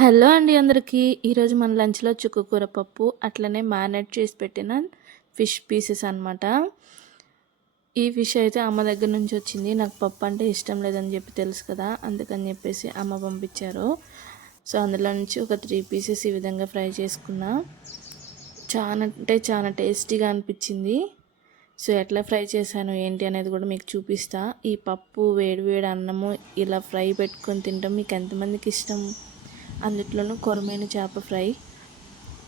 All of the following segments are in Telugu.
హలో అండి అందరికీ. ఈరోజు మన లంచ్‌లో చుక్కకూర పప్పు, అట్లనే మ్యారినేట్ చేసి పెట్టిన ఫిష్ పీసెస్ అనమాట. ఈ ఫిష్ అయితే అమ్మ దగ్గర నుంచి వచ్చింది. నాకు పప్పు అంటే ఇష్టం లేదని చెప్పి తెలుసు కదా, అందుకని చెప్పేసి అమ్మ పంపించారు. సో అందులో నుంచి ఒక 3 పీసెస్ ఈ విధంగా ఫ్రై చేసుకున్నా. చాలా అంటే చాలా టేస్టీగా అనిపించింది. సో ఎట్లా ఫ్రై చేశాను ఏంటి అనేది కూడా మీకు చూపిస్తా. ఈ పప్పు వేడి వేడి అన్నము ఇలా ఫ్రై పెట్టుకొని తింటాం మీకు ఎంతమందికి ఇష్టం? అందులోనూ కొరమేను చేప ఫ్రై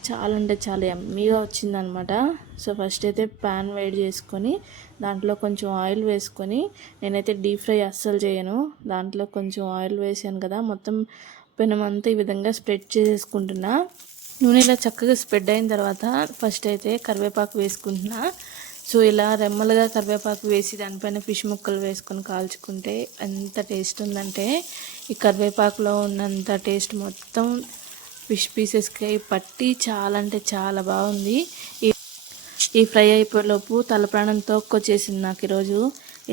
చాలా అంటే చాలా యమ్మీగా వచ్చిందనమాట. సో ఫస్ట్ అయితే ప్యాన్ వేడి చేసుకొని దాంట్లో కొంచెం ఆయిల్ వేసుకొని, నేనైతే డీప్ ఫ్రై అస్సలు చేయను, దాంట్లో కొంచెం ఆయిల్ వేసాను కదా, మొత్తం పెనమంతా ఈ విధంగా స్ప్రెడ్ చేసేసుకుంటున్నా. నూనె ఇలా చక్కగా స్ప్రెడ్ అయిన తర్వాత ఫస్ట్ అయితే కరివేపాకు వేసుకుంటున్నా. సో ఇలా రెమ్మలుగా కరివేపాకు వేసి దానిపైన ఫిష్ ముక్కలు వేసుకొని కాల్చుకుంటే ఎంత టేస్ట్ ఉందంటే, ఈ కరివేపాకులో ఉన్నంత టేస్ట్ మొత్తం ఫిష్ పీసెస్కి పట్టి చాలా అంటే చాలా బాగుంది. ఈ ఫ్రై అయిపోయేలోపు తలప్రాణం తోక్కొచ్చేసింది నాకు ఈరోజు.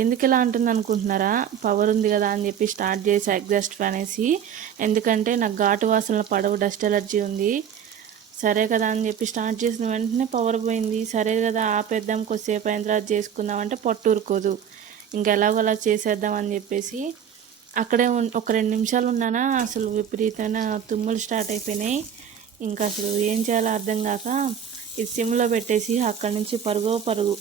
ఎందుకు ఇలా అంటుంది అనుకుంటున్నారా? పవర్ ఉంది కదా అని చెప్పి స్టార్ట్ చేసి ఎగ్జాస్ట్ ఫ్యాన్ వేసి, ఎందుకంటే నాకు ఘాటు వాసనలు పడవు, డస్ట్ ఎలర్జీ ఉంది. సరే కదా అని చెప్పి స్టార్ట్ చేసిన వెంటనే పవర్ పోయింది. సరే కదా ఆపేద్దాం, కొద్దిసేపు అయిన తర్వాత చేసుకుందాం అంటే పొట్టు ఊరుకోదు. ఇంకెలాగోలా చేసేద్దాం అని చెప్పేసి అక్కడే ఒక 2 నిమిషాలు ఉన్నానా, అసలు విపరీతమైన తుమ్ములు స్టార్ట్ అయిపోయినాయి. ఇంకా అసలు ఏం చేయాలో అర్థం కాక ఇది సిమ్లో పెట్టేసి అక్కడి నుంచి పరుగు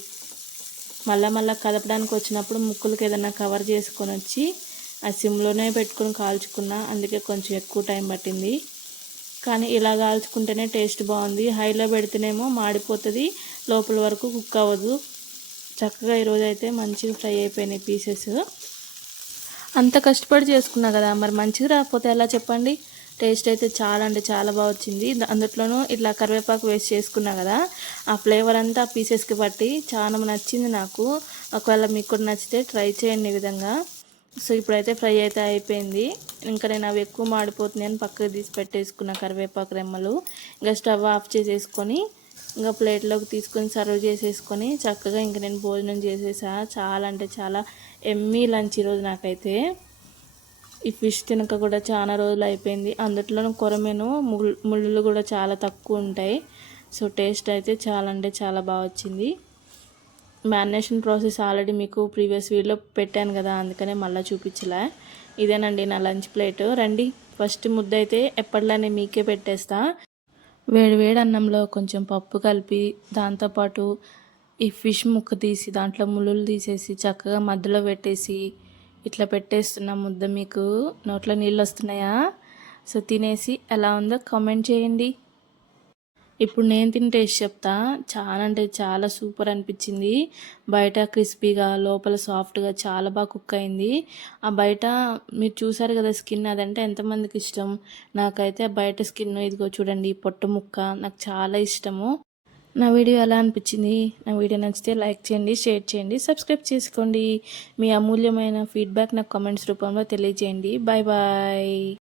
మళ్ళా కదపడానికి వచ్చినప్పుడు ముక్కులకి ఏదైనా కవర్ చేసుకొని వచ్చి ఆ సిమ్లోనే పెట్టుకొని కాల్చుకున్నా. అందుకే కొంచెం ఎక్కువ టైం పట్టింది. కానీ ఇలా కాల్చుకుంటేనే టేస్ట్ బాగుంది. హైలో పెడితేనేమో మాడిపోతుంది, లోపల వరకు కుక్ అవ్వదు. చక్కగా ఈరోజు అయితే మంచిగా ఫ్రై అయిపోయినాయి పీసెస్. అంత కష్టపడి చేసుకున్నా కదా, మరి మంచిగా రాకపోతే ఎలా చెప్పండి? టేస్ట్ అయితే చాలా అంటే చాలా బాగా వచ్చింది. అందులోనూ ఇట్లా కరివేపాకు వేసి చేసుకున్నా కదా, ఆ ఫ్లేవర్ అంతా ఆ పీసెస్కి పట్టి చాలా నచ్చింది నాకు. ఒకవేళ మీకు కూడా నచ్చితే ట్రై చేయండి ఈ విధంగా. సో ఇప్పుడైతే ఫ్రై అయితే అయిపోయింది. ఇంకా నేను అవి ఎక్కువ మాడిపోతున్నాయి అని పక్కకు తీసి పెట్టేసుకున్న కరివేపాకు రెమ్మలు. ఇంకా స్టవ్ ఆఫ్ చేసేసుకొని ఇంకా ప్లేట్లోకి తీసుకొని సర్వ్ చేసేసుకొని చక్కగా ఇంక నేను భోజనం చేసేసా. చాలా అంటే చాలా ఎమ్మీ లంచ్ ఈరోజు నాకైతే. ఈ ఫిష్ తినక కూడా చాలా రోజులు అయిపోయింది. అందులోనూ కొరమేను ముళ్ళు కూడా చాలా తక్కువ ఉంటాయి. సో టేస్ట్ అయితే చాలా అంటే చాలా బాగా వచ్చింది. మ్యారినేషన్ ప్రాసెస్ ఆల్రెడీ మీకు ప్రీవియస్ వీడియోలో పెట్టాను కదా, అందుకనే మళ్ళీ చూపించలే. ఇదేనండి నా లంచ్ ప్లేట్. రండి, ఫస్ట్ ముద్ద అయితే ఎప్పటిలానే మీకే పెట్టేస్తా. వేడి వేడి అన్నంలో కొంచెం పప్పు కలిపి, దాంతోపాటు ఈ ఫిష్ ముక్క తీసి దాంట్లో ముళ్ళులు తీసేసి చక్కగా మధ్యలో పెట్టేసి ఇట్లా పెట్టేస్తున్న ముద్ద. మీకు నోట్లో నీళ్ళు వస్తున్నాయా? సో తినేసి ఎలా ఉందో కామెంట్ చేయండి. ఇప్పుడు నేను తిని టేస్ట్ చెప్తా. చాలా అంటే చాలా సూపర్ అనిపించింది. బయట క్రిస్పీగా లోపల సాఫ్ట్గా చాలా బాగా కుక్ అయింది. ఆ బయట మీరు చూసారు కదా స్కిన్, అదంటే ఎంతమందికి ఇష్టం? నాకైతే బయట స్కిన్ ఇదిగో చూడండి, పొట్టు ముక్క నాకు చాలా ఇష్టము. నా వీడియో ఎలా అనిపించింది? నా వీడియో నచ్చితే లైక్ చేయండి, షేర్ చేయండి, సబ్స్క్రైబ్ చేసుకోండి. మీ అమూల్యమైన ఫీడ్బ్యాక్ నాకు కామెంట్స్ రూపంలో తెలియజేయండి. Bye bye.